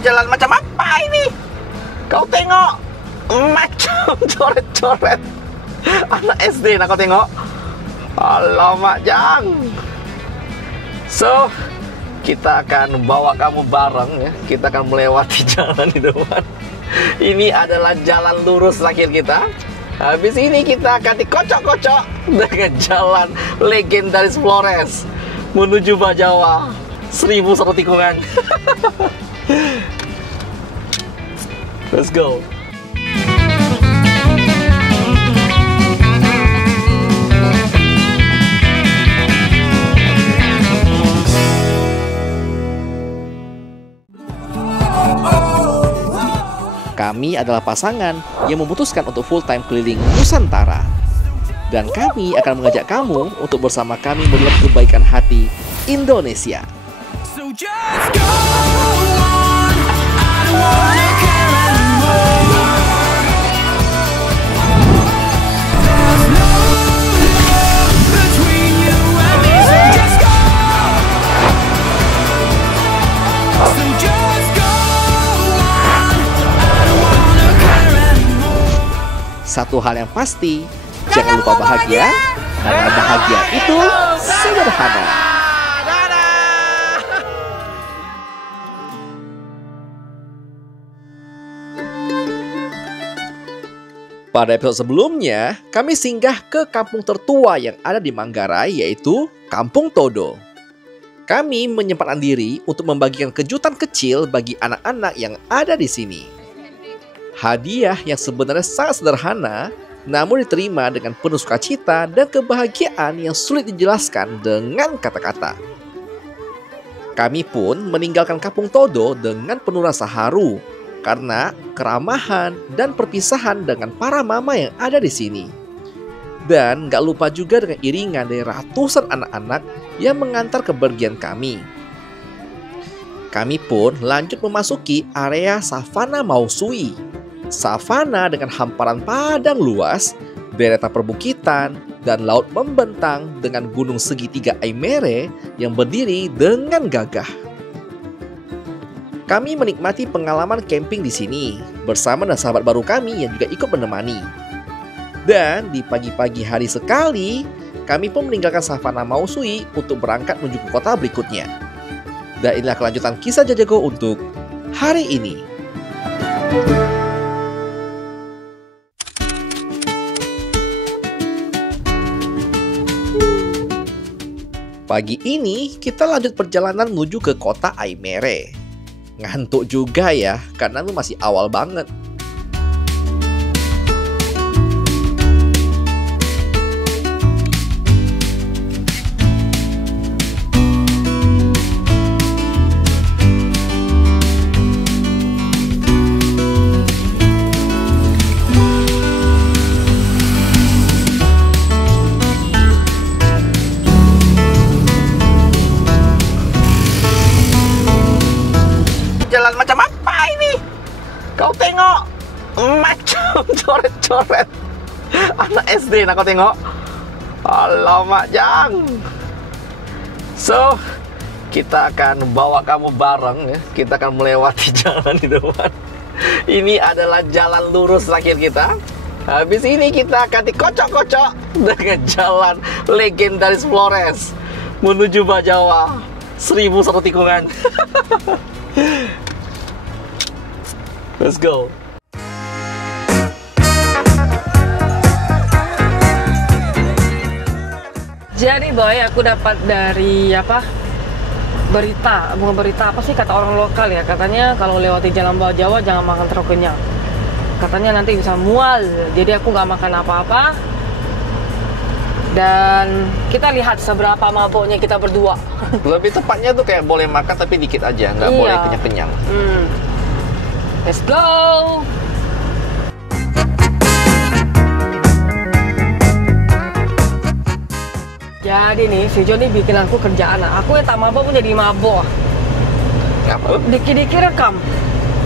Jalan macam apa ini? Kau tengok, macam coret-coret anak SD nak kau tengok. Alamak Jang. So, kita akan bawa kamu bareng ya. Kita akan melewati jalan di depan. Ini adalah jalan lurus terakhir kita. Habis ini kita akan dikocok-kocok dengan jalan legendaris Flores menuju Bajawa. 1001 tikungan. Let's go. Kami adalah pasangan yang memutuskan untuk full time keliling Nusantara. Dan kami akan mengajak kamu untuk bersama kami melihat kebaikan hati Indonesia. So just go on, I don't wanna care anymore. There's no love between you and me, so just go. So just go on, I don't wanna care anymore. Satu hal yang pasti, jangan lupa bahagia, karena bahagia itu sederhana. Pada episode sebelumnya, kami singgah ke kampung tertua yang ada di Manggarai, yaitu Kampung Todo. Kami menyempatkan diri untuk membagikan kejutan kecil bagi anak-anak yang ada di sini. Hadiah yang sebenarnya sangat sederhana, namun diterima dengan penuh sukacita dan kebahagiaan yang sulit dijelaskan dengan kata-kata. Kami pun meninggalkan Kampung Todo dengan penuh rasa haru, karena keramahan dan perpisahan dengan para mama yang ada di sini. Dan gak lupa juga dengan iringan dari ratusan anak-anak yang mengantar kepergian kami. Kami pun lanjut memasuki area Savana Mausui. Savana dengan hamparan padang luas, deretan perbukitan, dan laut membentang dengan gunung segitiga Aimere yang berdiri dengan gagah. Kami menikmati pengalaman camping di sini bersama dengan sahabat baru kami yang juga ikut menemani. Dan di pagi-pagi hari sekali, kami pun meninggalkan Savana Mausui untuk berangkat menuju ke kota berikutnya. Dan inilah kelanjutan kisah Jajago untuk hari ini. Pagi ini kita lanjut perjalanan menuju ke kota Aimere. Ngantuk juga ya, karena itu masih awal banget. Jalan macam apa ini? Kau tengok, macam coret-coret anak SD nak kau tengok. Alamak Jang. So, kita akan bawa kamu bareng ya. Kita akan melewati jalan di depan. Ini adalah jalan lurus terakhir kita. Habis ini kita akan dikocok-kocok dengan jalan legendaris Flores menuju Bajawa. 1001 tikungan. Let's go. Jadi boy, aku dapat dari berita, bukan berita apa sih kata orang lokal ya, katanya kalau lewati jalan Bajawa jangan makan terlalu kenyang. Katanya nanti bisa mual. Jadi aku nggak makan apa-apa. Dan kita lihat seberapa maboknya kita berdua. Lebih tepatnya tuh kayak boleh makan tapi dikit aja, nggak boleh kenyang-kenyang. Let's go. Jadi nih, si Joni bikin aku kerjaan. Aku yang tak mabok pun jadi mabok. Ngapa? Dikit-dikit rekam.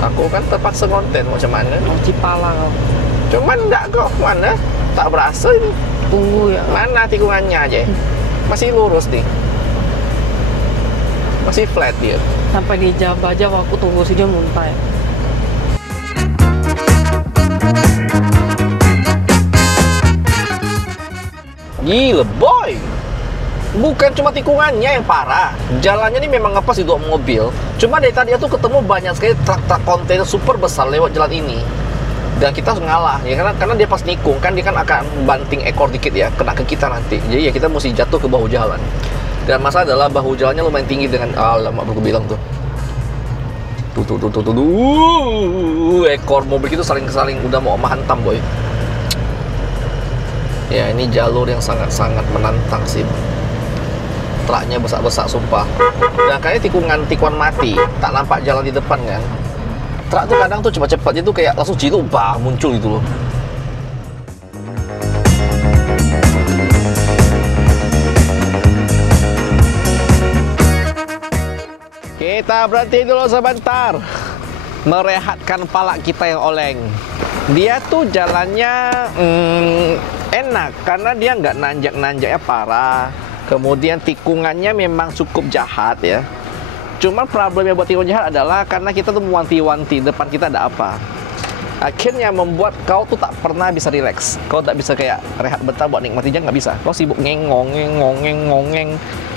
Aku kan terpaksa konten macam mana? Oh, cipala kau. Cuman enggak kok, mana? Tak berasa ini. Tunggu ya. Mana tikungannya aja? Masih lurus nih. Masih flat dia. Sampai di Jawa aku tunggu si John muntah. Gila boy, bukan cuma tikungannya yang parah, jalannya ini memang ngepas untuk mobil. Cuma dari tadi tuh ketemu banyak sekali truk-truk kontainer super besar lewat jalan ini, dan kita harus ngalah ya, karena dia pas nikung kan dia kan akan banting ekor dikit ya, kena ke kita nanti. Jadi ya kita mesti jatuh ke bahu jalan. Dan masalah adalah bahu jalannya lumayan tinggi dengan lama aku bilang tuh. Ekor mobil itu saling udah mau menghantam boy. Ya ini jalur yang sangat-sangat menantang sih. Truknya besar-besar sumpah. Dan kayaknya tikungan mati, tak nampak jalan di depan kan. Truk tuh kadang tuh cepat-cepat itu kayak langsung jitu muncul gitu loh. Kita berhenti dulu sebentar, merehatkan pala kita yang oleng. Dia tuh jalannya enak karena dia nggak nanjak-nanjaknya parah. Kemudian tikungannya memang cukup jahat ya. Cuma problemnya buat tikungan jahat adalah karena kita tuh mewanti-wanti depan kita ada apa. Akhirnya membuat kau tuh tak pernah bisa rileks. Kau tak bisa kayak rehat bentar buat nikmati jalan, nggak bisa. Kau sibuk ngengong.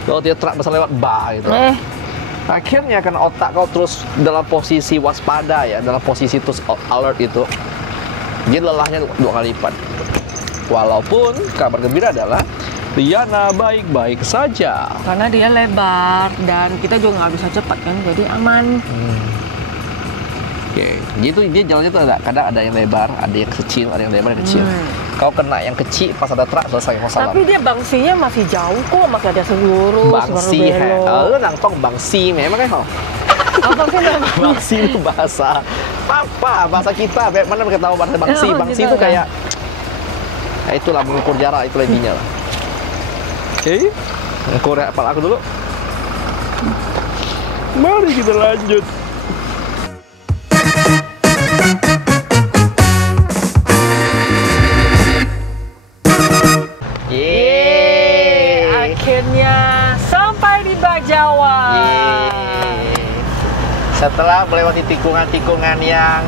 Kalau dia truk besar lewat gitu. Akhirnya kan otak kau terus dalam posisi waspada ya, dalam posisi terus alert itu. Jadi lelahnya 2 kali lipat. Walaupun kabar gembira adalah Liana baik-baik saja. Karena dia lebar dan kita juga nggak bisa cepat kan, jadi aman. Oke, gitu dia jalannya tuh kadang ada yang lebar, ada yang kecil, ada yang lebar, yang kecil. Kau kena yang kecil pas ada truk selesai masalah. Tapi dia bangsinya masih jauh kok, masih ada lurus. Bangsi, lu nangtong bangsi memang kan? Apa sih namanya? Bangsi itu bahasa bahasa kita. Mana mereka tahu bahasa bangsi? Bangsi itu kayak itulah mengukur jarak, itu intinya lah. Oke, ukur kepala aku dulu. Mari kita lanjut. Akhirnya sampai di Bajawa. Setelah melewati tikungan-tikungan yang,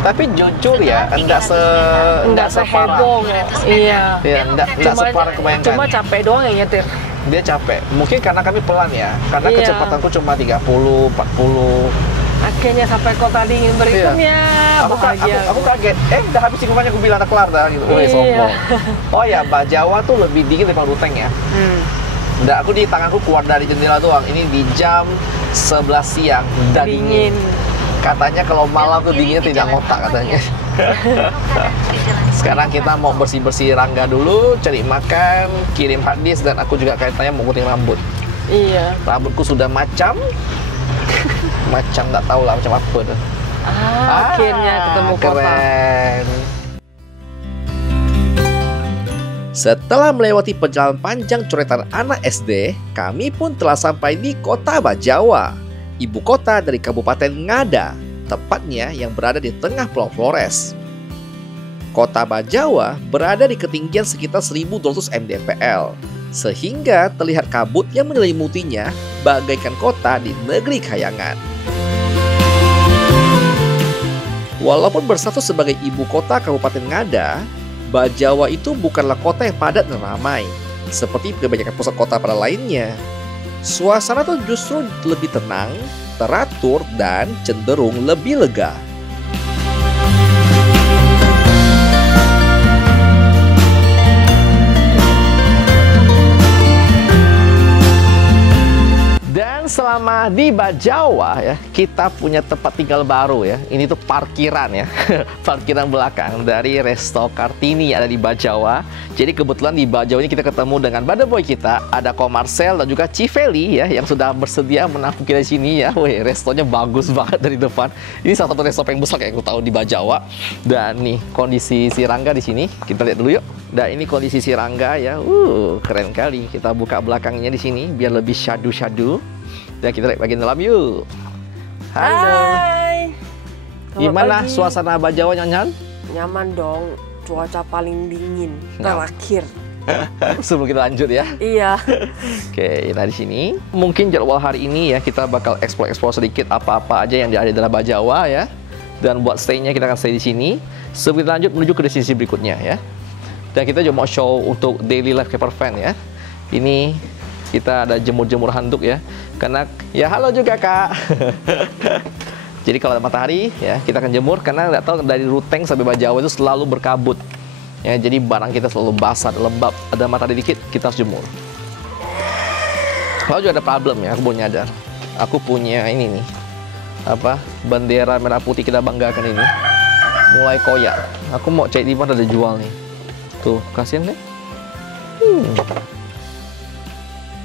tapi jujur ya, enggak seheboh ya. Iya. Ya, enggak separah kebayangkan. Cuma capek doang ya nyetir. Dia capek. Mungkin karena kami pelan ya. Karena kecepatanku cuma 30, 40. Akhirnya sampai kota dingin berikutnya. Aku kaget. Udah habis tikungannya, aku bilang udah kelar dah gitu. Sombong. Oh ya, Bajawa tuh lebih dingin daripada Ruteng ya. Nggak, aku di tanganku keluar dari jendela doang. Ini di jam 11 siang dan dingin. Katanya kalau malam tuh dinginnya tidak ngotak katanya. Sekarang kita mau bersih-bersih Rangga dulu, cari makan, kirim harddisk, dan aku juga kaitannya mau gunting rambut. Iya. Rambutku sudah macam nggak tahu lah macam apa tuh. Akhirnya ketemu kota. Keren. Setelah melewati perjalanan panjang coretan anak SD, kami pun telah sampai di kota Bajawa, ibu kota dari Kabupaten Ngada, tepatnya yang berada di tengah Pulau Flores. Kota Bajawa berada di ketinggian sekitar 1.200 mdpl, sehingga terlihat kabut yang menyelimutinya bagaikan kota di negeri kayangan. Walaupun berstatus sebagai ibu kota Kabupaten Ngada, Bajawa itu bukanlah kota yang padat dan ramai, seperti kebanyakan pusat kota pada lainnya. Suasana tuh justru lebih tenang, teratur, dan cenderung lebih lega. Dan selama di Bajawa ya, kita punya tempat tinggal baru ya. Ini tuh parkiran ya, parkiran belakang dari Resto Kartini yang ada di Bajawa. Jadi kebetulan di Bajawa ini kita ketemu dengan Brother Boy kita, ada Ko Marcel dan juga Civeli ya, yang sudah bersedia menampung kita di sini ya. Wih, restonya bagus banget dari depan. Ini salah satu resto paling besar yang aku tahu di Bajawa. Dan nih kondisi si Rangga di sini, kita lihat dulu yuk. Dan ini kondisi si Rangga ya, keren kali. Kita buka belakangnya di sini biar lebih syadu-syadu. Dan kita lihat bagian dalam yuk. Halo. Hai. Gimana suasana Bajawa, Nyan? Nyaman dong. Cuaca paling dingin terakhir. Sebelum kita lanjut ya. Iya. Oke, nah di sini mungkin jadwal hari ini ya kita bakal explore sedikit apa-apa aja yang ada di dalam Bajawa ya. Dan buat stay-nya kita akan stay di sini. Sebelum kita lanjut menuju ke destinasi berikutnya ya. Dan kita juga mau show untuk daily life camper van ya. Ini kita ada jemur-jemur handuk ya. Karena ya halo juga Kak. Jadi kalau ada matahari ya kita akan jemur karena nggak tahu dari Ruteng sampai Bajawa itu selalu berkabut. Ya, jadi barang kita selalu basah, lembab, ada matahari dikit kita harus jemur. Lalu juga ada problem ya, aku baru nyadar. Aku punya ini nih, apa bendera merah putih kita banggakan ini mulai koyak. Aku mau cek di mana ada jual nih. Tuh, kasihan deh.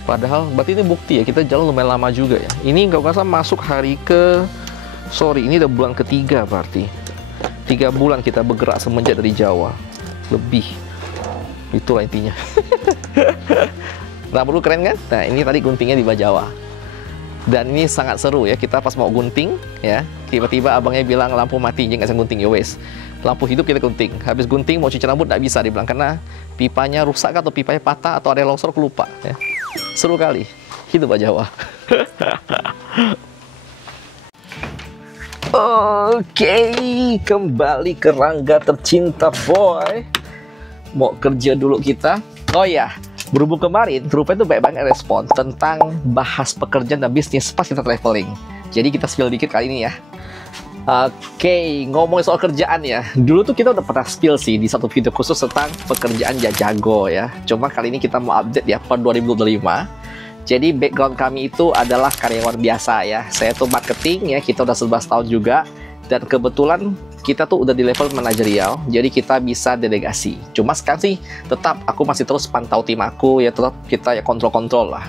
Padahal berarti ini bukti ya kita jalan lumayan lama juga ya. Ini nggak usah masuk hari ke ini udah bulan ketiga berarti 3 bulan kita bergerak semenjak dari Jawa lebih, itulah intinya. Nah perlu keren kan? Nah ini tadi guntingnya di Bajawa dan ini sangat seru ya. Kita pas mau gunting ya tiba-tiba abangnya bilang lampu mati jadi nggak bisa gunting ya wes, lampu hidup kita gunting. Habis gunting mau cuci rambut nggak bisa dibilang karena pipanya rusak atau pipanya patah atau ada yang longsor kelupa ya. Seru kali hidup Bajawa. Oke, kembali ke Rangga tercinta boy. Mau kerja dulu kita. Oh ya, berhubung kemarin rupanya itu banyak banget respon tentang bahas pekerjaan dan bisnis pas kita traveling. Jadi kita spill dikit kali ini ya. Oke, ngomongin soal kerjaan ya. Dulu tuh kita udah pernah spill sih di satu video khusus tentang pekerjaan jago ya. Cuma kali ini kita mau update ya per 2025. Jadi background kami itu adalah karyawan biasa ya. Saya tuh marketing ya, kita udah 11 tahun juga. Dan kebetulan kita tuh udah di level manajerial, jadi kita bisa delegasi. Cuma sekarang sih tetap aku masih terus pantau tim aku ya, tetap kita ya kontrol-kontrol lah.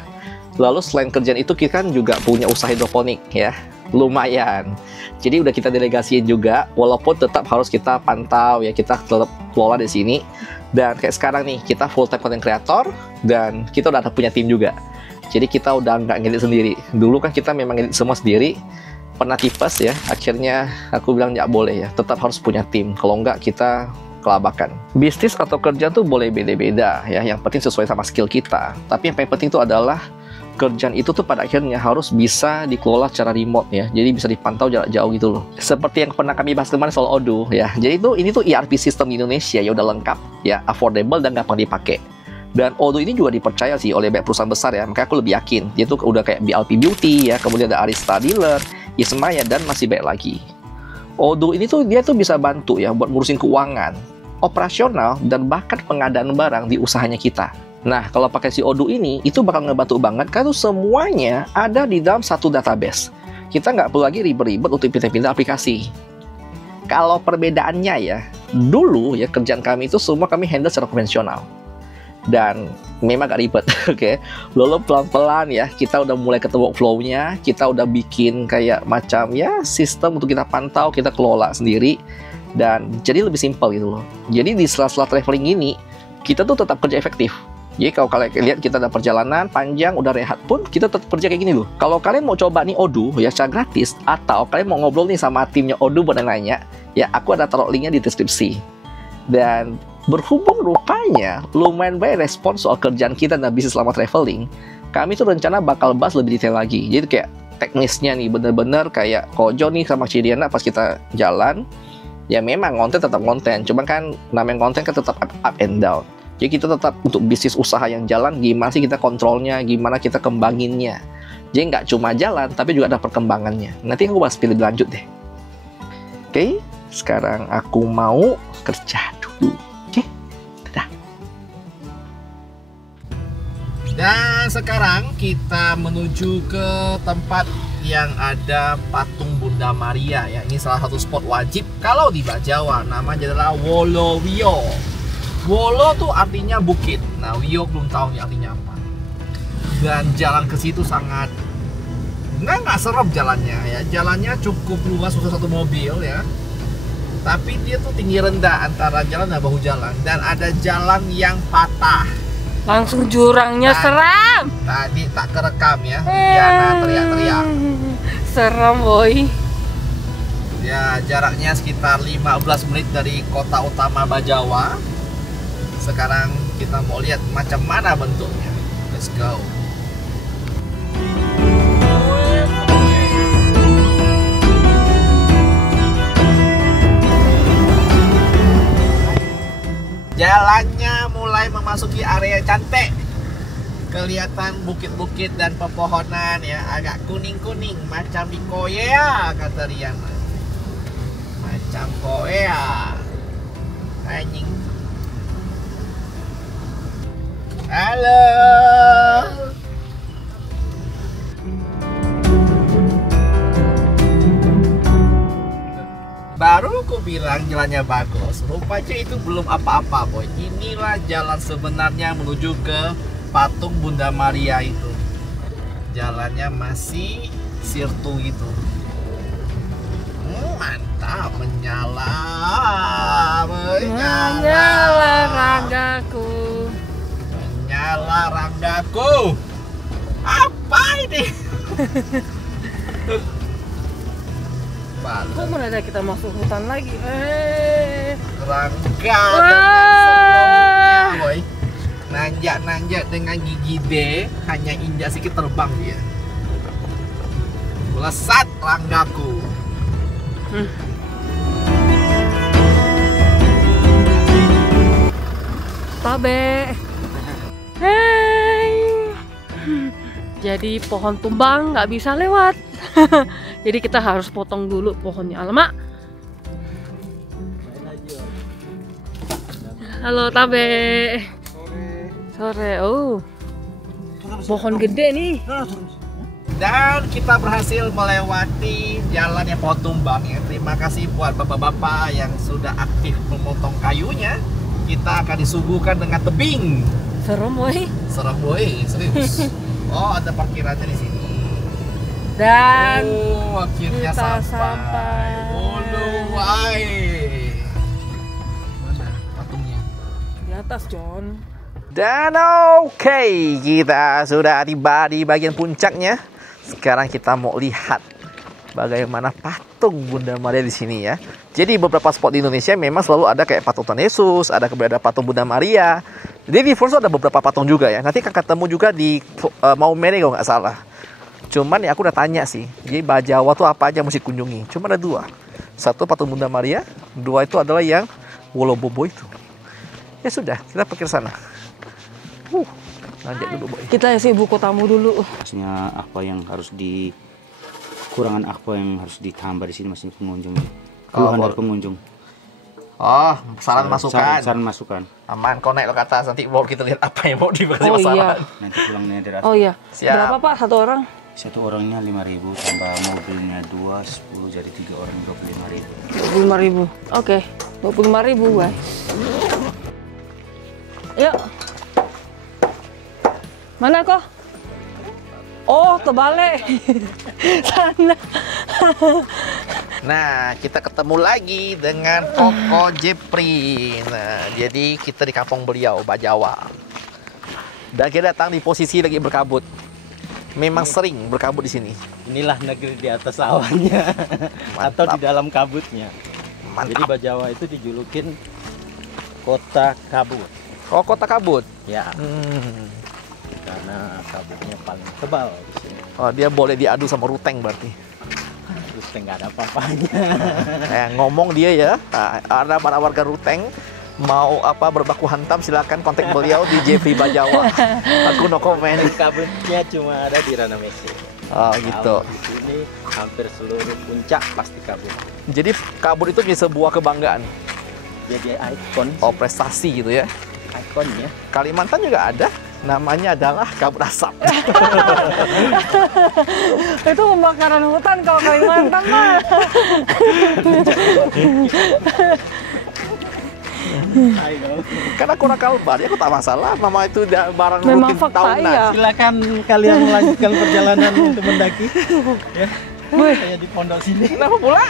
Lalu selain kerjaan itu kita kan juga punya usaha hidroponik ya, lumayan. Jadi udah kita delegasiin juga, walaupun tetap harus kita pantau ya, kita tetap kelola di sini. Dan kayak sekarang nih, kita full time content creator dan kita udah punya tim juga. Jadi kita udah nggak ngedit sendiri. Dulu kan kita memang ngedit semua sendiri, pernah tipes ya. Akhirnya aku bilang nggak boleh ya, tetap harus punya tim. Kalau nggak kita kelabakan. Bisnis atau kerjaan tuh boleh beda-beda ya. Yang penting sesuai sama skill kita. Tapi yang paling penting itu adalah kerjaan itu tuh pada akhirnya harus bisa dikelola secara remote ya. Jadi bisa dipantau jarak jauh gitu loh. Seperti yang pernah kami bahas kemarin soal Odoo ya. Jadi ini tuh ERP system di Indonesia ya udah lengkap ya, affordable dan gampang dipakai. Dan Odoo ini juga dipercaya sih oleh banyak perusahaan besar ya, makanya aku lebih yakin. Dia tuh udah kayak BLP Beauty ya, kemudian ada Arista Dealer, Ismaya, dan masih banyak lagi. Odoo ini tuh dia tuh bisa bantu ya buat ngurusin keuangan, operasional, dan bahkan pengadaan barang di usahanya kita. Nah, kalau pakai si Odoo ini, itu bakal ngebantu banget karena tuh semuanya ada di dalam satu database. Kita nggak perlu lagi ribet-ribet untuk pindah-pindah aplikasi. Kalau perbedaannya ya, dulu ya kerjaan kami itu semua kami handle secara konvensional. Dan memang gak ribet, oke. Lalu pelan-pelan ya, kita udah mulai ketemu workflow-nya, kita udah bikin kayak macam ya sistem untuk kita pantau, kita kelola sendiri, dan jadi lebih simpel gitu loh. Jadi di sela-sela traveling ini, kita tuh tetap kerja efektif. Jadi kalau kalian lihat kita ada perjalanan panjang, udah rehat pun, kita tetap kerja kayak gini loh. Kalau kalian mau coba nih Odoo ya secara gratis, atau kalian mau ngobrol nih sama timnya Odoo buat nanya, ya aku ada taruh linknya di deskripsi. Dan berhubung rupanya lumayan banyak respon soal kerjaan kita dan bisnis selama traveling, kami tuh rencana bakal bahas lebih detail lagi. Jadi kayak teknisnya nih bener-bener kayak Kojo nih sama Cidiana pas kita jalan, ya memang konten tetap konten, cuma kan namanya konten kan tetap up and down. Jadi kita tetap untuk bisnis usaha yang jalan, gimana sih kita kontrolnya, gimana kita kembanginnya. Jadi nggak cuma jalan, tapi juga ada perkembangannya. Nanti aku bahas lebih lanjut deh. Oke, sekarang aku mau kerja dulu. Dan sekarang kita menuju ke tempat yang ada patung Bunda Maria ya. Ini salah satu spot wajib kalau di Bajawa. Namanya adalah Wolowio. Wolo tuh artinya bukit. Nah, Wio belum tahu nih artinya apa. Dan jalan ke situ sangat nggak serem jalannya ya. Jalannya cukup luas untuk satu mobil ya. Tapi dia tuh tinggi rendah antara jalan dan bahu jalan. Dan ada jalan yang patah. Langsung jurangnya seram. Tadi tak kerekam ya, Diana teriak-teriak. Seram boy. Ya jaraknya sekitar 15 menit dari kota utama Bajawa. Sekarang Kita mau lihat macam mana bentuknya. Let's go. Jalannya mulai memasuki area cantik. Kelihatan bukit-bukit dan pepohonan ya, agak kuning-kuning macam di Korea kata Rian. Macam Korea. Anjing. Halo. Baru aku bilang jalannya bagus. Rupanya itu belum apa-apa, boy. Inilah jalan sebenarnya menuju ke patung Bunda Maria itu. Jalannya masih sirtu gitu. Mantap, menyala ragaku. Menyala ragaku. Apa ini? Kok mendadak kita masuk hutan lagi? Rangga dengan sebelumnya, boy. Nanjak-nanjak dengan gigi D, hanya injak sedikit terbang dia. Melesat ranggaku. Tabe. Hey. Jadi pohon tumbang nggak bisa lewat. Jadi kita harus potong dulu pohonnya. Alamak. Halo Tabe. Sore. Oh. Pohon gede nih. Dan kita berhasil melewati jalan yang pohon tumbang ya. Terima kasih buat bapak-bapak yang sudah aktif memotong kayunya. Kita akan disuguhkan dengan tebing. Serem boy. Serem boy, serius. Oh, ada parkirannya di sini. Dan akhirnya kita sampai. Why? Mana patungnya? Di atas, John. Dan oke, kita sudah tiba di bagian puncaknya. Sekarang kita mau lihat bagaimana patung Bunda Maria di sini ya. Jadi beberapa spot di Indonesia memang selalu ada kayak patung Tuhan Yesus, ada keberadaan patung Bunda Maria. Jadi di Forso ada beberapa patung juga ya. Nanti akan ketemu juga di Maumere kalau nggak salah. Cuman ya aku udah tanya sih, jadi Bajawa tuh apa aja mesti kunjungi. Cuma ada dua. Satu patung Bunda Maria, dua itu adalah yang Wolobobo itu. Ya sudah, kita pergi ke sana. Lanjut dulu, boy. Kita isi buku tamu dulu. Maksudnya apa yang harus kekurangan apa yang harus ditambah di sini masih pengunjung. Keluhan dari pengunjung. Oh, saran masukan. Saran masukan. Aman, kau naik lo ke atas nanti baru kita lihat apa yang mau diberi masalah. Iya. Nanti pulangnya dari Oh iya. Siap. Berapa Pak satu orang? Satu orangnya 5.000 tambah mobilnya 2, 10 jadi 3 orang 25.000. 25.000. Oke, 25.000 guys. Yuk. Mana kok? Oh, terbalik. Sana. Nah, kita ketemu lagi dengan Koko Jepri. Nah, jadi kita di kampung beliau, Bajawa. Dan kita datang di posisi lagi berkabut. Memang sering berkabut di sini. Inilah negeri di atas awannya atau di dalam kabutnya. Mantap. Jadi Bajawa itu dijulukin kota kabut. Oh, kota kabut. Ya, karena kabutnya paling tebal di sini. Oh, dia boleh diadu sama Ruteng berarti. Terus nggak ada apa-apanya. Ngomong dia ya, ada para warga Ruteng mau apa berbaku hantam silakan kontak beliau di Jeffrey Bajawa. Aku no comment. Kabutnya cuma ada di Ranamese. Oh gitu. Kalau di sini hampir seluruh puncak pasti kabut. Jadi kabut itu menjadi sebuah kebanggaan. Jadi ikon. Oh, prestasi gitu ya. Ikonnya. Kalimantan juga ada. Namanya adalah kabut asap. Itu pembakaran hutan kalau Kalimantan mah. Karena kurang kalbar, ya aku tak masalah. Mama itu barang Memang rutin fakta, tahunan. iya. Silakan kalian melanjutkan perjalanan untuk mendaki. Ya. Saya di pondok sini. Kenapa pula?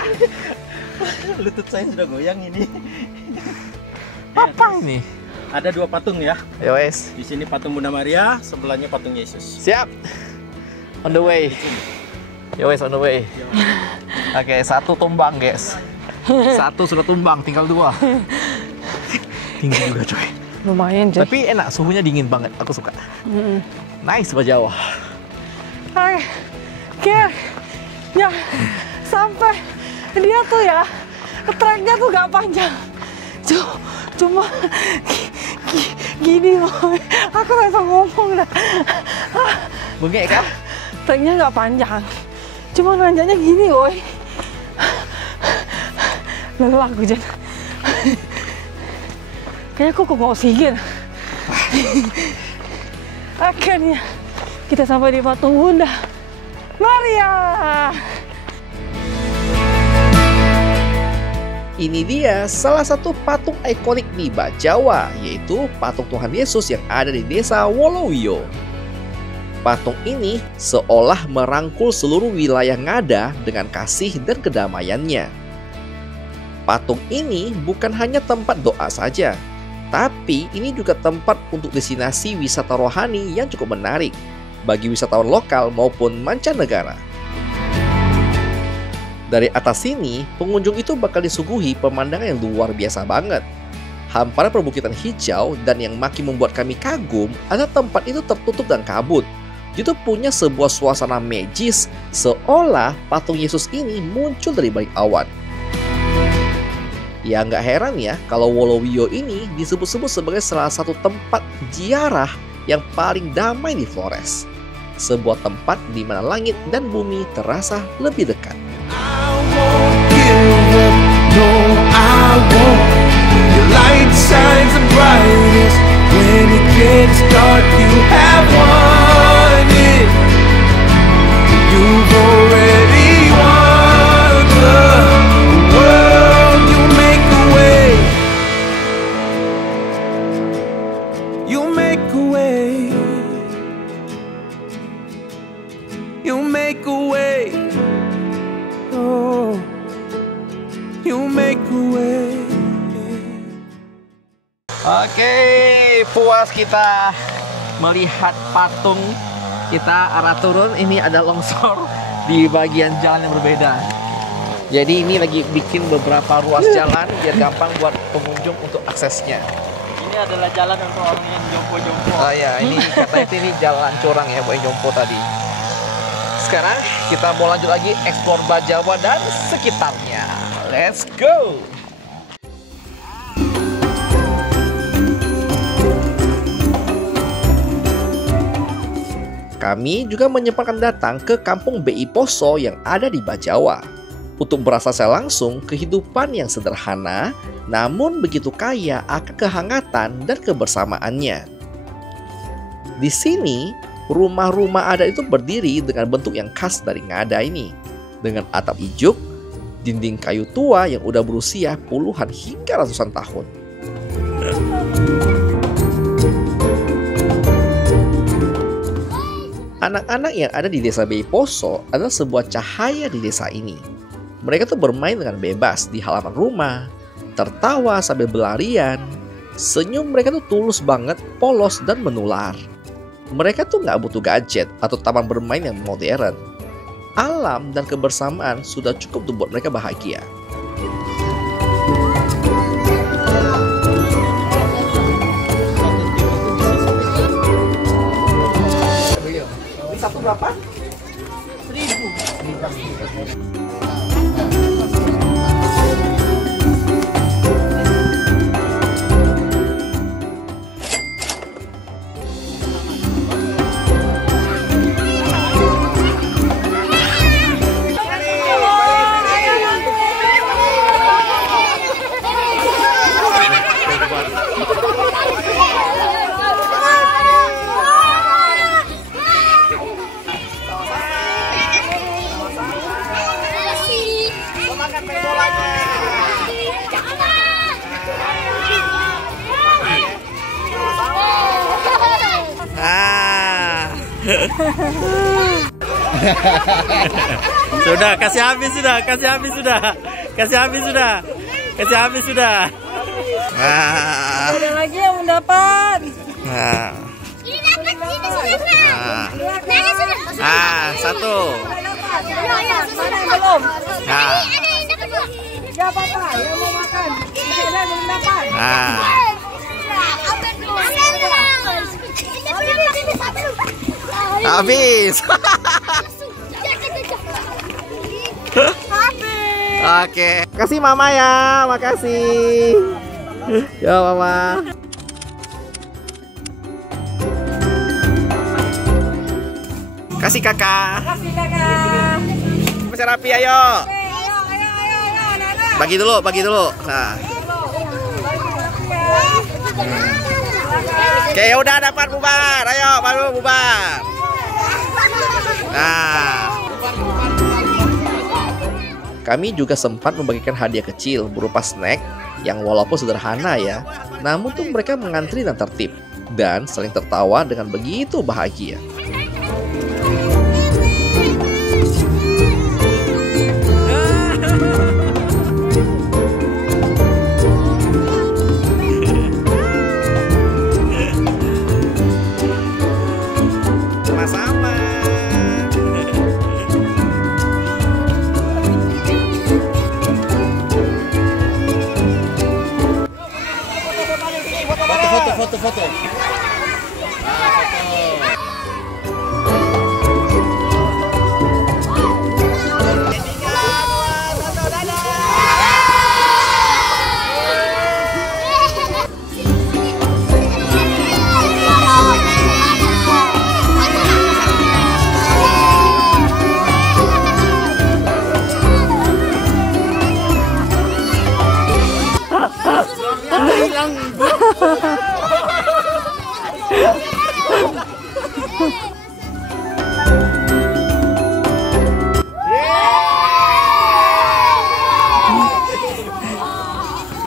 Lutut saya sudah goyang ini. Apa ini? Ada 2 patung ya. Ya wes. Di sini patung Bunda Maria, sebelahnya patung Yesus. Siap. On the way. Ya wes, on the way. Oke, 1 tumbang, guys. 1 sudah tumbang, tinggal 2. Tinggi juga, coy. Lumayan, Jay. Tapi enak, suhunya dingin banget. Aku suka. Nice Bajawa. Hai, ya sampai dia tuh ya, treknya tuh gak panjang. Cuma gini boy. Aku gak bisa ngomong dah. Bengek kan? Treknya gak panjang. Cuma nanjaknya gini boy. Lelah aku Jen. Kayaknya aku kok oksigen. Akhirnya kita sampai di patung Bunda Maria. Ini dia salah satu patung ikonik di Bajawa, yaitu patung Tuhan Yesus yang ada di desa Wolowio. Patung ini seolah merangkul seluruh wilayah Ngada dengan kasih dan kedamaiannya. Patung ini bukan hanya tempat doa saja, tapi ini juga tempat untuk destinasi wisata rohani yang cukup menarik bagi wisatawan lokal maupun mancanegara. Dari atas sini, pengunjung itu bakal disuguhi pemandangan yang luar biasa banget. Hamparan perbukitan hijau, dan yang makin membuat kami kagum adalah tempat itu tertutup dan kabut. Itu punya sebuah suasana magis, seolah patung Yesus ini muncul dari balik awan. Ya nggak heran ya kalau Wolowio ini disebut-sebut sebagai salah satu tempat ziarah yang paling damai di Flores. Sebuah tempat di mana langit dan bumi terasa lebih dekat. Oke, puas kita melihat patung. Kita arah turun, ini ada longsor di bagian jalan yang berbeda. Jadi ini lagi bikin beberapa ruas jalan biar gampang buat pengunjung untuk aksesnya. Ini adalah jalan untuk orang yang jompo-jompo. Oh ya, ini katanya ini jalan curang ya buat yang jompo tadi. Sekarang kita mau lanjut lagi eksplor Bajawa dan sekitarnya. Let's go! Kami juga menyempatkan datang ke kampung BI Poso yang ada di Bajawa untuk merasakan langsung kehidupan yang sederhana namun begitu kaya akan kehangatan dan kebersamaannya. Di sini, rumah-rumah adat itu berdiri dengan bentuk yang khas dari Ngada ini, dengan atap ijuk, dinding kayu tua yang udah berusia puluhan hingga ratusan tahun. Anak-anak yang ada di desa BI Poso adalah sebuah cahaya di desa ini. Mereka tuh bermain dengan bebas di halaman rumah, tertawa sambil berlarian. Senyum mereka tuh tulus banget, polos dan menular. Mereka tuh nggak butuh gadget atau taman bermain yang modern. Alam dan kebersamaan sudah cukup untuk buat mereka bahagia. Satu berapa? 1.000. Sudah, kasih habis sudah, kasih habis sudah, kasih habis sudah, kasih habis sudah. Ada lagi yang mendapat. Ini dapat, ini sudah dapat. Ini sudah. Satu. Belum. Ada yang dapat dua. Gak apa-apa, yang mau makan. Ada yang dapat. Nah, Habis. Oke. Kasih mama ya, makasih. Ya mama. Kasih kakak. Masih rapi, ayo. Bagi dulu, bagi dulu. Nah. Oke, udah dapat bubar. Ayo, baru bubar. Nah. Kami juga sempat membagikan hadiah kecil berupa snack yang walaupun sederhana ya, namun tuh mereka mengantri dan tertib dan saling tertawa dengan begitu bahagia. Foto.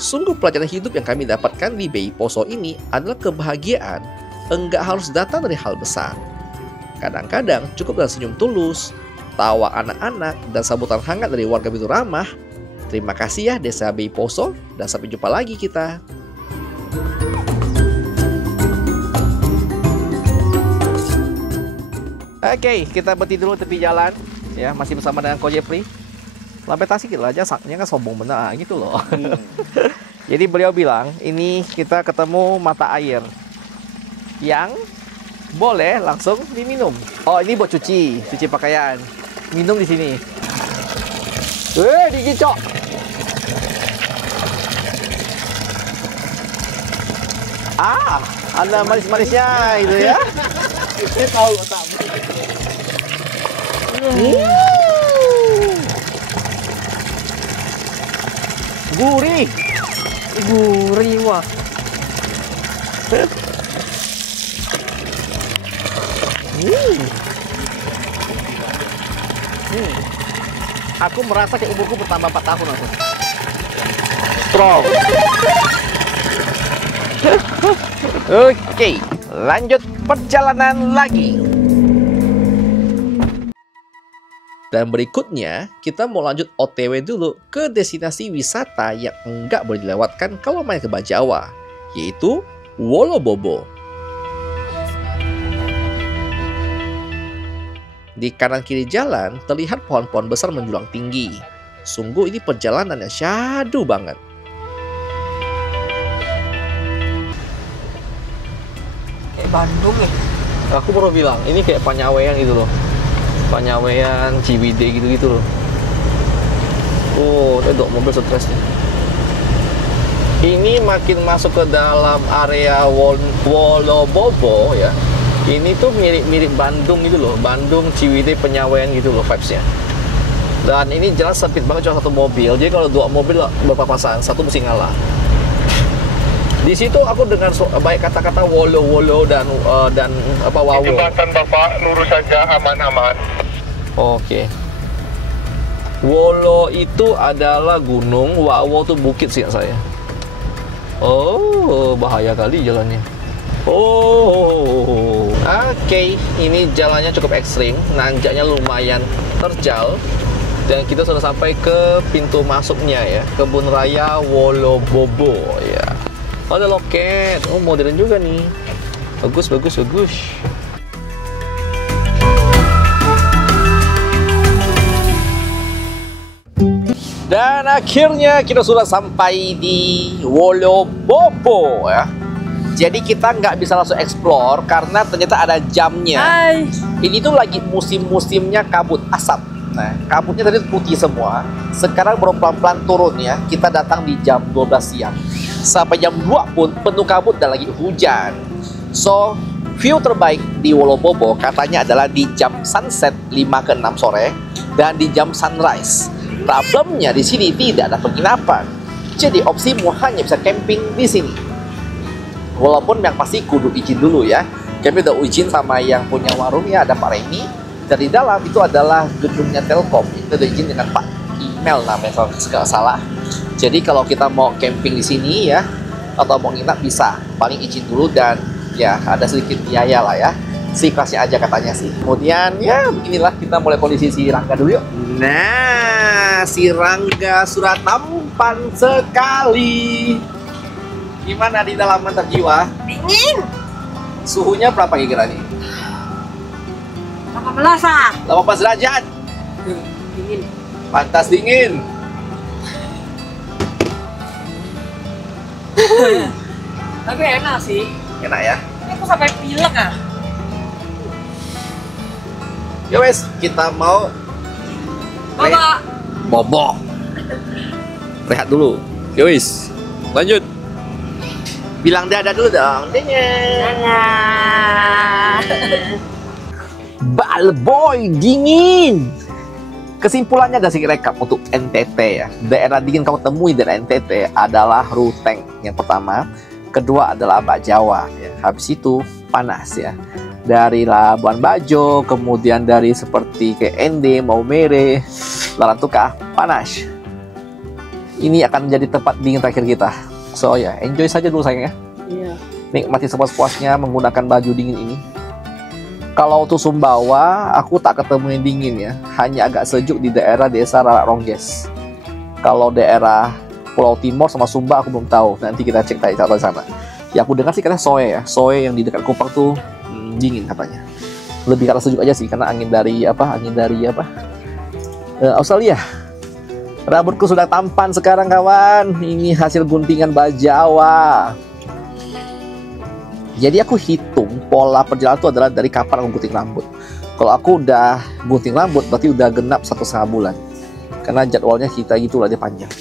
Sungguh pelajaran hidup yang kami dapatkan di BI Poso ini adalah kebahagiaan enggak harus datang dari hal besar. Kadang-kadang cukup dengan senyum tulus, tawa anak-anak, dan sambutan hangat dari warga begitu ramah. Terima kasih ya Desa BI Poso, dan sampai jumpa lagi kita. Oke, kita berhenti dulu tepi jalan ya, masih bersama dengan Ko Jepri. Lampai Tasik gitu aja, saknya kan sombong bener gitu loh. Jadi beliau bilang, ini kita ketemu mata air yang boleh langsung diminum. Oh, ini buat cuci pakaian. Minum di sini. Digicok. Ada manis-manisnya gitu ya. Saya tahu tak. Gurih wah. Aku merasa kayak umurku bertambah 4 tahun langsung. Strong. Oke, lanjut perjalanan lagi. Dan berikutnya, kita mau lanjut OTW dulu ke destinasi wisata yang enggak boleh dilewatkan kalau main ke Bajawa, yaitu Wolobobo. Di kanan kiri jalan, terlihat pohon-pohon besar menjulang tinggi. Sungguh ini perjalanan yang syahdu banget. Kayak Bandung ya. Aku baru bilang, ini kayak Panyawean gitu loh. Panyawean, Ciwidey gitu-gitu loh. Oh, tedok mobil stres nih. Ini makin masuk ke dalam area Wolobobo ya. Ini tuh mirip-mirip Bandung gitu loh. Bandung, Ciwidey, Panyawean gitu loh vibes-nya. Dan ini jelas sempit banget cuma satu mobil. Jadi kalau 2 mobil berpapasan, satu mesti ngalah. Di situ aku dengar baik kata-kata wolo dan apa wawo. Jembatan Bapak lurus saja aman-aman. Oke. Wolo itu adalah gunung, wawo tuh bukit sih saya. Oh, bahaya kali jalannya. Oh, oke. Ini jalannya cukup ekstrim, nanjaknya lumayan terjal. Dan kita sudah sampai ke pintu masuknya ya, Kebun Raya Wolobobo ya. Ada loket, oh modern juga nih. Bagus. Dan akhirnya kita sudah sampai di Wolobobo ya. Jadi kita nggak bisa langsung explore karena ternyata ada jamnya. Hai. Ini tuh lagi musim-musimnya kabut asap. Nah, kabutnya tadi putih semua. Sekarang baru pelan-pelan turun ya. Kita datang di jam 12 siang. Sampai jam 2 pun penuh kabut dan lagi hujan. So, view terbaik di Wolobobo katanya adalah di jam sunset 5 ke 6 sore dan di jam sunrise. Problemnya di sini tidak ada penginapan. Jadi opsimu hanya bisa camping di sini. Walaupun yang pasti kudu izin dulu ya. Kami udah izin sama yang punya warung ya, ada Pak Reni. Dan di dalam itu adalah gedungnya Telkom. Itu udah izin dengan Pak Email namanya kalau nggak salah. Jadi kalau kita mau camping di sini ya, atau mau nginap bisa. Paling izin dulu dan ya ada sedikit biaya lah ya. Sikasnya aja katanya sih. Kemudian ya beginilah kita mulai kondisi si Rangga dulu yuk. Nah, si Rangga sudah tampan sekali. Gimana di dalam mantap jiwa? Dingin. Suhunya berapa kira-kira nih? 18 ah. 18 derajat. Dingin. Pantas dingin. Tapi enak sih. Enak ya. Ini aku sampai pilek ah. Ya wes, kita mau Bapak. bobok. Rehat dulu. Ya wes. Lanjut. Bilang dadah dulu dong. Dadah. Balboy dingin. Kesimpulannya dari rekap untuk NTT ya. Daerah dingin kamu temui dari NTT adalah Ruteng yang pertama. Kedua adalah Bajawa ya. Habis itu panas ya. Dari Labuan Bajo, kemudian dari seperti ke ND, Maumere, Larantuka, panas. Ini akan menjadi tempat dingin terakhir kita. So ya, enjoy saja dulu sayang ya. Iya. Nikmati sepuas-puasnya menggunakan baju dingin ini. Kalau untuk Sumbawa, aku tak ketemu yang dingin ya. Hanya agak sejuk di daerah desa Rongges. Kalau daerah Pulau Timur sama Sumba aku belum tahu. Nanti kita cek tadi di sana. Ya aku dengar sih katanya Soe ya. Soe yang di dekat Kupang tuh dingin katanya. Lebih karena sejuk aja sih karena angin dari Australia. Rambutku sudah tampan sekarang kawan. Ini hasil guntingan Bajawa. Jadi aku hitung pola perjalanan itu adalah dari kapan aku gunting rambut. Kalau aku udah gunting rambut berarti udah genap 1,5 bulan. Karena jadwalnya kita gitulah dia panjang.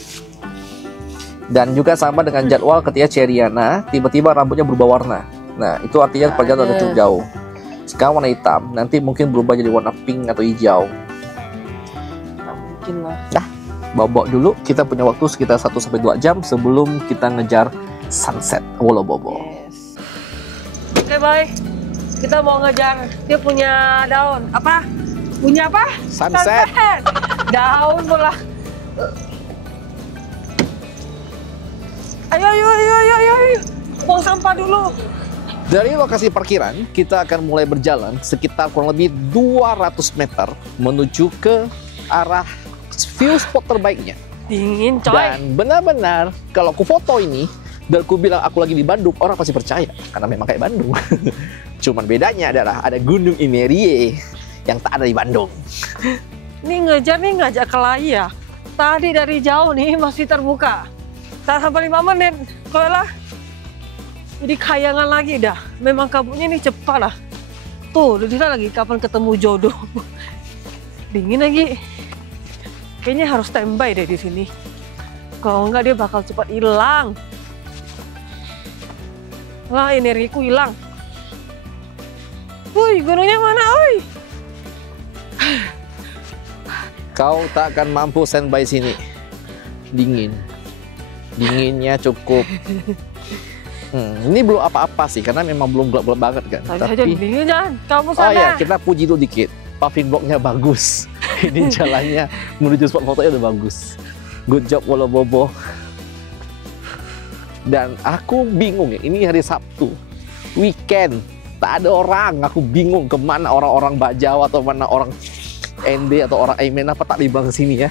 Dan juga sama dengan jadwal ketika Ceriana tiba-tiba rambutnya berubah warna. Nah itu artinya perjalanan udah cukup jauh. Sekarang warna hitam, nanti mungkin berubah jadi warna pink atau hijau. Nah, mungkin lah. Nah, bobok dulu, kita punya waktu sekitar 1-2 jam sebelum kita ngejar sunset Wolobobo. Yes. Oke, bye. Kita mau ngejar, dia punya daun. Apa? Punya apa? Sunset. Daun pula. Ayo. Buang sampah dulu. Dari lokasi parkiran, kita akan mulai berjalan sekitar kurang lebih 200 meter menuju ke arah view spot terbaiknya. Dingin, coy. Dan benar-benar kalau aku foto ini dan aku bilang aku lagi di Bandung, orang pasti percaya karena memang kayak Bandung. Cuman bedanya adalah ada Gunung Inerie yang tak ada di Bandung. Ini ngajak kelahi ya. Tadi dari jauh nih masih terbuka. Tak sampai 5 menit, kok lah. Jadi kayangan lagi dah. Memang kabutnya ini cepat lah. Tuh, udah dilihat lagi kapan ketemu jodoh. Dingin lagi. Kayaknya harus standby deh di sini. Kalau enggak dia bakal cepat hilang. Wah, energiku hilang. Woi, gunungnya mana, oi? Kau tak akan mampu standby sini. Dingin. Dinginnya cukup. Ini belum apa-apa sih karena memang belum gelap-gelap banget kan. Tapi dingin jangan. Kamu sana. Oh ya, kita puji dulu dikit. Paving blocknya bagus. Ini jalannya menuju spot fotonya udah bagus. Good job Wolobobo. Dan aku bingung ya, ini hari Sabtu, weekend, tak ada orang. Aku bingung kemana orang-orang Bajawa atau mana orang ND atau orang Aimen apa tak libang ke sini ya.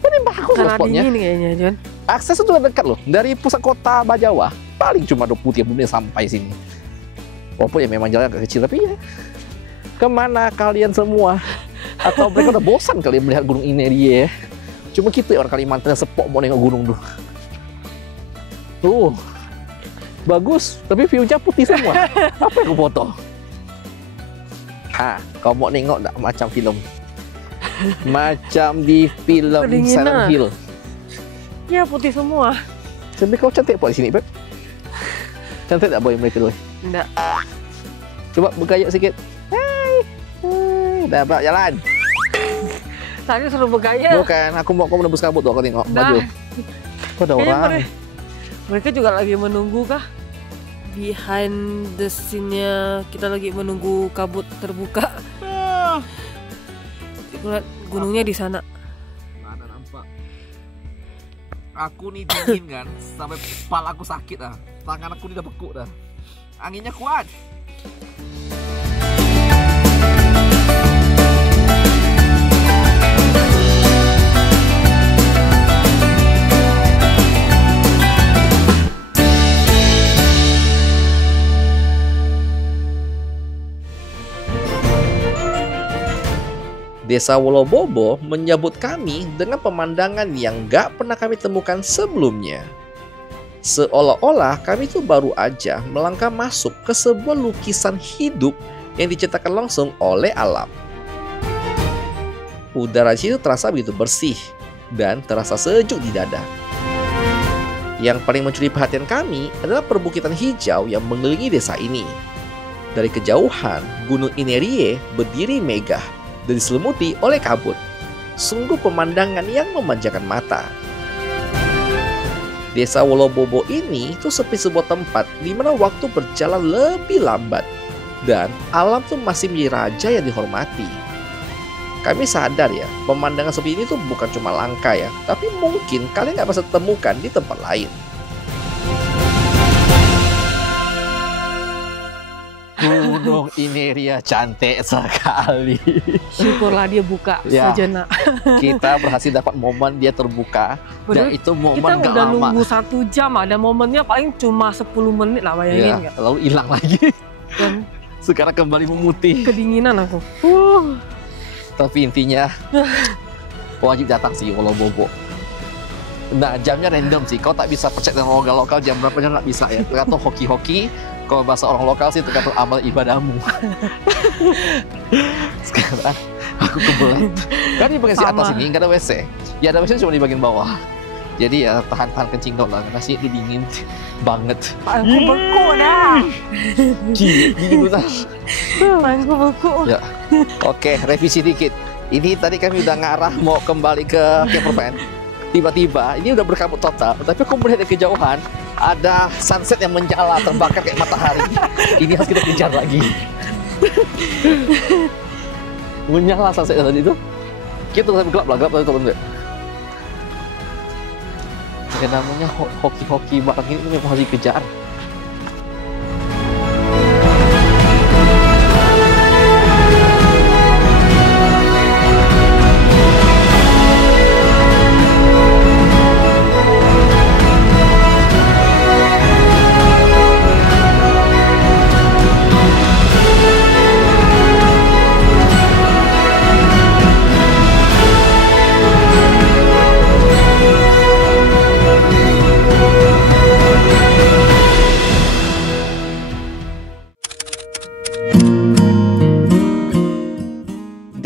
Ini bagus loh spotnya. Karena dingin kayaknya, John. Akses itu dekat loh, dari pusat kota Bajawa. Paling cuma 20-30 menit sampai sini. Walaupun ya memang jalan agak kecil, tapi ya kemana kalian semua? Atau mereka udah bosan kali melihat Gunung Inerie ya? Cuma gitu ya orang Kalimantan sepok mau nengok gunung tuh. Bagus, tapi view-nya putih semua. Apa yang aku foto? Ha, kau mau nengok tak macam filem? Macam di filem Kedinginan. Silent Hill. Ya putih semua. Tapi kau cantik apa di sini, Beb? Cantik tak boy mereka tu? Enggak. Coba bergayut sikit. Hai. Dah berak jalan. Tadi suruh bergaya. Bukan, aku mau kau menembus kabut tu kau tengok. Dah. Maju. Kau ada Kayaknya orang. mereka juga lagi menunggu kah? Behind the scene-nya kita lagi menunggu kabut terbuka. Lihat gunungnya di sana. Mana nampak? Aku nih dingin kan, sampai kepala aku sakit dah. Tangan aku ni dah bekuk dah. Anginnya kuat. Desa Wolobobo menyambut kami dengan pemandangan yang gak pernah kami temukan sebelumnya. Seolah-olah kami itu baru aja melangkah masuk ke sebuah lukisan hidup yang diciptakan langsung oleh alam. Udara di situ terasa begitu bersih dan terasa sejuk di dada. Yang paling mencuri perhatian kami adalah perbukitan hijau yang mengelilingi desa ini. Dari kejauhan, Gunung Inerie berdiri megah dan diselimuti oleh kabut. Sungguh pemandangan yang memanjakan mata. Desa Wolobobo ini itu seperti sebuah tempat di mana waktu berjalan lebih lambat dan alam tuh masih menjadi raja yang dihormati. Kami sadar ya, pemandangan seperti ini tuh bukan cuma langka ya, tapi mungkin kalian nggak bisa temukan di tempat lain. Gunung Ineria cantik sekali. Syukurlah dia buka Ya. sejenak. Kita berhasil dapat momen dia terbuka. Dan Bener, itu momen kita gak udah lama. nunggu 1 jam, ada momennya paling cuma 10 menit lah, bayangin Ya, nggak? lalu hilang lagi. Dan Sekarang kembali memutih. kedinginan aku. Tapi intinya wajib datang sih Wolobobo. Nah, jamnya random sih. Kau tak bisa percaya dengan lokal jam berapanya, nggak bisa ya. Tergantung hoki-hoki. Kalau bahasa orang lokal sih tergantung amal ibadahmu. Sekarang aku kebelet. Kan di bagian atas ini nggak ada WC. Ya ada WC cuma di bagian bawah. Jadi ya tahan kencing dong lah. Karena sini dingin banget. Aku beku dah. Dingin banget. Aku beku. Ya. Oke, revisi dikit. Ini tadi kami udah ngarah mau kembali ke campervan. Tiba-tiba ini udah berkabut total, tapi aku melihat dari kejauhan ada sunset yang menjala terbakar kayak matahari. Ini harus kita kejar lagi. Menyala sunset tadi itu. Kita sampai gelap tadi turun deh. Yang namanya hoki-hoki barang ini memang harus dikejar.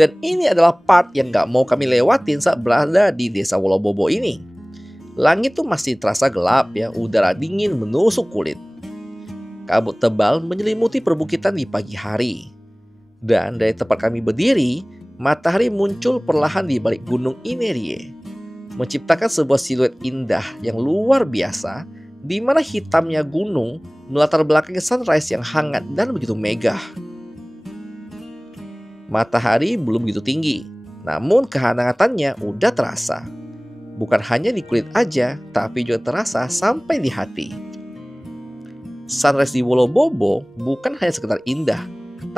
Dan ini adalah part yang gak mau kami lewatin saat berada di desa Wolobobo ini. Langit tuh masih terasa gelap ya, udara dingin menusuk kulit. Kabut tebal menyelimuti perbukitan di pagi hari. Dan dari tempat kami berdiri, matahari muncul perlahan di balik Gunung Inerie, menciptakan sebuah siluet indah yang luar biasa, di mana hitamnya gunung melatar belakangi sunrise yang hangat dan begitu megah. Matahari belum begitu tinggi, namun kehangatannya udah terasa. Bukan hanya di kulit aja, tapi juga terasa sampai di hati. Sunrise di Wolobobo bukan hanya sekedar indah,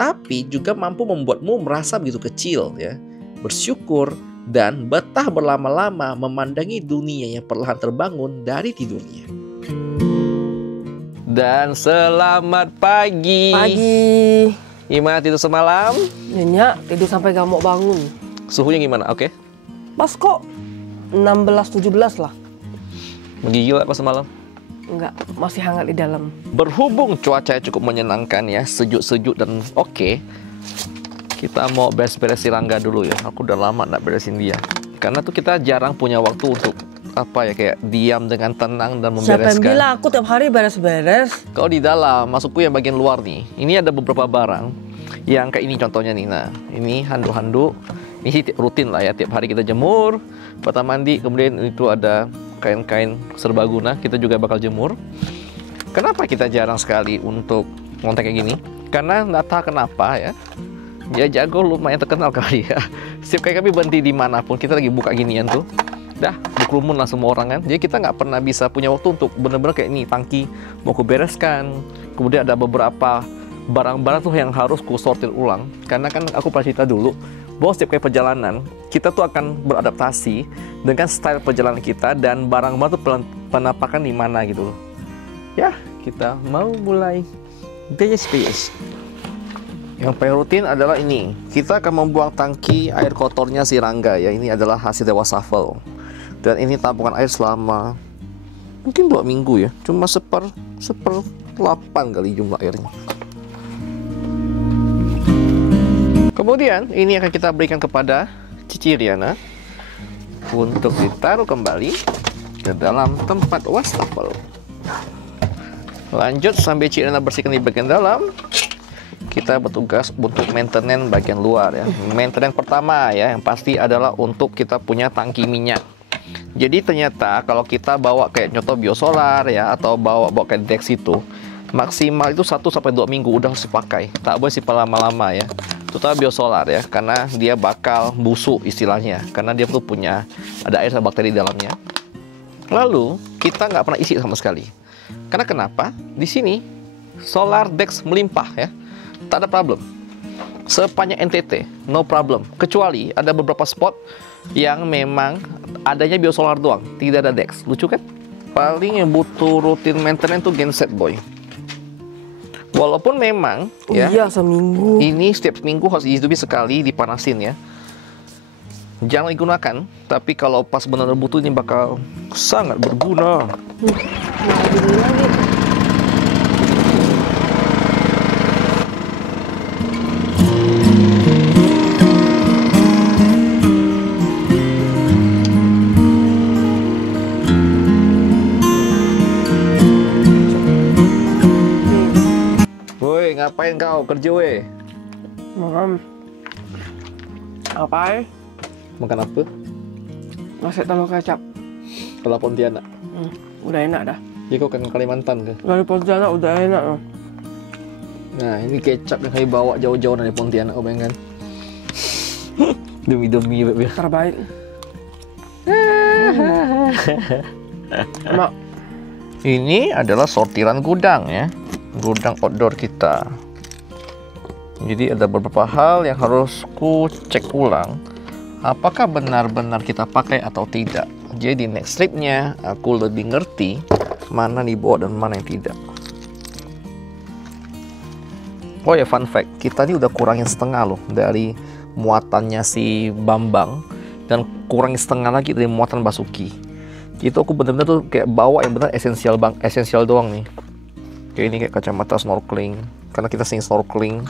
tapi juga mampu membuatmu merasa begitu kecil ya, bersyukur dan betah berlama-lama memandangi dunia yang perlahan terbangun dari tidurnya. Dan selamat pagi. Gimana tidur semalam? Nyenyak, tidur sampai gak mau bangun. Suhunya gimana? Oke. Pas kok 16-17 lah. Menggigil apa semalam? Enggak, masih hangat di dalam. Berhubung cuaca cukup menyenangkan ya, sejuk-sejuk dan oke. Kita mau beres-beres si Rangga dulu ya. Aku udah lama nggak beresin dia. Karena tuh kita jarang punya waktu untuk apa ya, kayak diam dengan tenang dan membereskan. Siapa yang bilang aku tiap hari beres-beres? Kalau di dalam, masukku yang bagian luar nih. Ini ada beberapa barang yang kayak ini contohnya nih. Nah, ini handuk-handuk. Ini rutin lah ya, tiap hari kita jemur, bata mandi, kemudian itu ada kain-kain serbaguna, kita juga bakal jemur. Kenapa kita jarang sekali untuk ngontek kayak gini? Karena nggak tahu kenapa ya. Ya Jago lumayan terkenal kali ya. Setiap kali kami berhenti dimanapun, kita lagi buka ginian tuh, dah berkerumun lah semua orang kan. Jadi kita nggak pernah bisa punya waktu untuk bener-bener kayak ini, tangki mau ku bereskan. Kemudian ada beberapa barang-barang tuh yang harus ku sortir ulang. Karena kan aku pernah cerita dulu, bahwa setiap kali perjalanan, kita tuh akan beradaptasi dengan style perjalanan kita dan barang-barang tuh penampakan di mana gitu loh. Ya, kita mau mulai beres-beres. Yang paling rutin adalah ini. Kita akan membuang tangki air kotornya si Rangga ya. Ini adalah hasil dari wastafel. Dan ini tabungan air selama mungkin 2 minggu ya. Cuma seper 8 kali jumlah airnya. Kemudian ini akan kita berikan kepada Cici Riana untuk ditaruh kembali ke dalam tempat wastafel. Lanjut sampai Cici Riana bersihkan di bagian dalam. Kita bertugas untuk maintenance bagian luar ya. Maintenance pertama ya, yang pasti adalah untuk kita punya tangki minyak. Jadi ternyata kalau kita bawa kayak contoh biosolar ya, atau bawa kayak Dex itu, maksimal itu 1-2 minggu udah harus dipakai. Tak boleh simpan lama-lama ya. Terutama biosolar ya, karena dia bakal busuk istilahnya. Karena dia tuh punya ada air sama bakteri di dalamnya. Lalu kita nggak pernah isi sama sekali. Karena kenapa? Di sini solar Dex melimpah ya. Tak ada problem. Sepanjang NTT, no problem. Kecuali ada beberapa spot yang memang adanya biosolar doang, tidak ada Dex. Lucu kan? Paling yang butuh rutin maintenance tuh genset boy. Walaupun memang Iya, seminggu. ini setiap minggu harus dihidupi sekali, dipanasin ya. Jangan digunakan, tapi kalau pas benar-benar butuh ini bakal sangat berguna. Woi, ngapain kau kerja weh? Makan. Apa? Makan apa? Nasi telur kecap. Kalau Pontianak. Udah enak dah. Ya kau kan Kalimantan ke? Dari Pontianak udah enak loh. Nah, ini kecap yang kami bawa jauh-jauh dari Pontianak, kau bayangkan. Demi-demi beb. Terbaik. Mak. Ini adalah sortiran gudang ya. Gudang outdoor kita. Jadi ada beberapa hal yang harus ku cek ulang, apakah benar-benar kita pakai atau tidak. Jadi next tripnya aku lebih ngerti mana dibawa dan mana yang tidak. Oh ya, fun fact, kita ini udah kurangin setengah loh dari muatannya si Bambang, dan kurangin setengah lagi dari muatan Basuki. Itu aku benar-benar tuh kayak bawa yang benar esensial doang nih. Kayak ini kayak kacamata snorkeling, karena kita sering snorkeling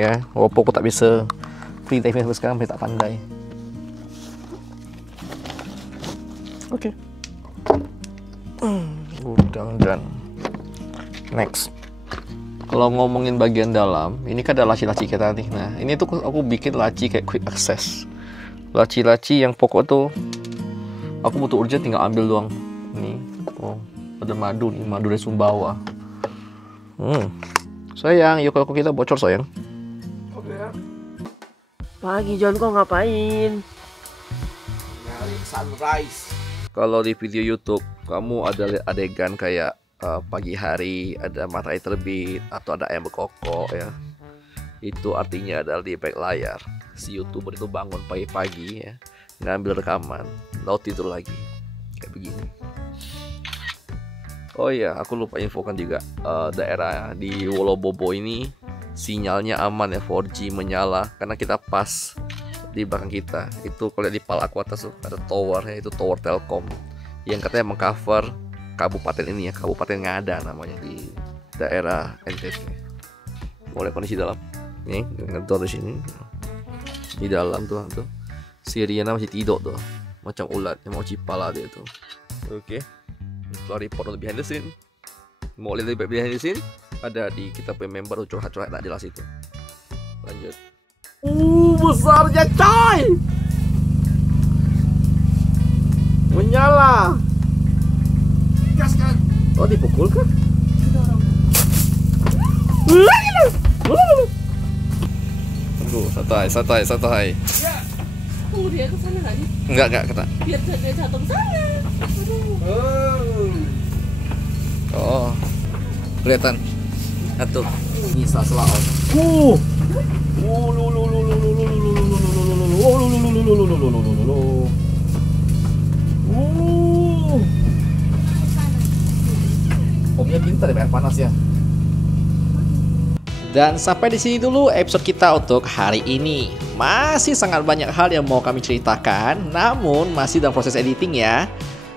ya. Walaupun aku tak bisa free diving sampai sekarang, tapi tak pandai. Oke. Gudang dan next. Kalau ngomongin bagian dalam, ini kan ada laci-laci kita nih. Nah, ini tuh aku bikin laci kayak quick access. Laci-laci yang pokok tuh aku butuh urgent, tinggal ambil doang. Nih, oh, ada madu nih, madu dari Sumbawa. Sayang, yuk kalau kita bocor sayang. Pagi John, kau ngapain? Nyari sunrise. Kalau di video YouTube kamu ada lihat adegan kayak pagi hari ada matahari terbit atau ada ayam berkokok ya, itu artinya adalah di balik layar si YouTuber itu bangun pagi-pagi ya, ngambil rekaman lalu tidur lagi kayak begini. Oh iya, aku lupa infokan juga daerah di Wolobobo ini sinyalnya aman ya, 4G menyala karena kita pas di belakang kita itu kalau di Pal Aquatas tuh ada tower ya, itu tower Telkom yang katanya mengcover kabupaten ini ya, Kabupaten Ngada namanya di daerah NTT. Boleh kondisi dalam. Nih, ngedor di sini. Di dalam tuh. Si Riana masih tidur tuh. Macam ulat yang mau cipala dia tuh. Oke. Keluar report untuk behind the scene. Mau lihat lebih behind the scene? Ada di kita punya member curhat-curhat tak jelas itu. Lanjut. Besarnya coy. Menyala. Gas kan? Oh, dipukul kah? Tunggu, santai. Tunggu dia ke sana lagi. Enggak kena. Biar dia jatuh ke sana. Oh. Kelihatan. Satu. Bisa selaon. Omnya pintar ya, air panas ya. Dan sampai di sini dulu episode kita untuk hari ini. Masih sangat banyak hal yang mau kami ceritakan, namun masih dalam proses editing ya.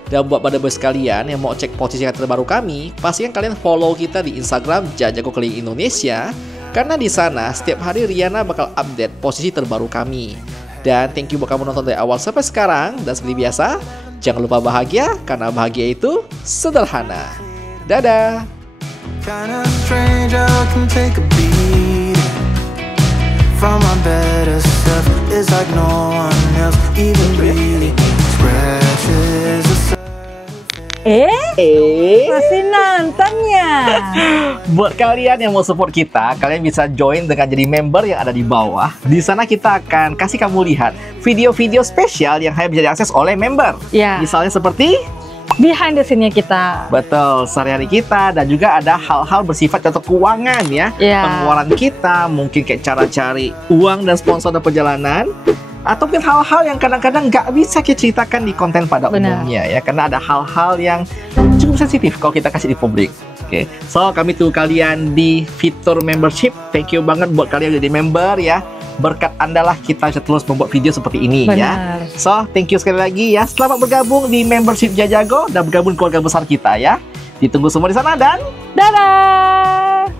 Dan buat pada bos kalian yang mau cek posisi terbaru kami, pastikan kalian follow kita di Instagram Jajago Keliling Indonesia, karena di sana setiap hari Riana bakal update posisi terbaru kami. Dan thank you buat kamu nonton dari awal sampai sekarang. Dan seperti biasa, jangan lupa bahagia, karena bahagia itu sederhana. Dadah. Kinda strange how I can take a beat from my better self. It's like no one else even really scratches the surface. Masih nonton ya? Buat kalian yang mau support kita, kalian bisa join dengan jadi member yang ada di bawah. Di sana kita akan kasih kamu lihat video-video spesial yang hanya bisa diakses oleh member. Ya. Misalnya seperti Behind the scene-nya kita. betul, sehari-hari kita, dan juga ada hal-hal bersifat contoh keuangan ya. Ya. Pengeluaran kita, mungkin kayak cara cari uang dan sponsor dan perjalanan. Ataupun hal-hal yang kadang-kadang nggak bisa kita ceritakan di konten pada Benar. umumnya ya. Karena ada hal-hal yang cukup sensitif kalau kita kasih di publik. Oke, so kami tunggu kalian di fitur membership. Thank you banget buat kalian yang jadi member ya. Berkat Anda lah kita bisa terus membuat video seperti ini ya. Benar. So, thank you sekali lagi ya. Selamat bergabung di membership Jajago dan bergabung di keluarga besar kita ya. Ditunggu semua di sana dan Dadah!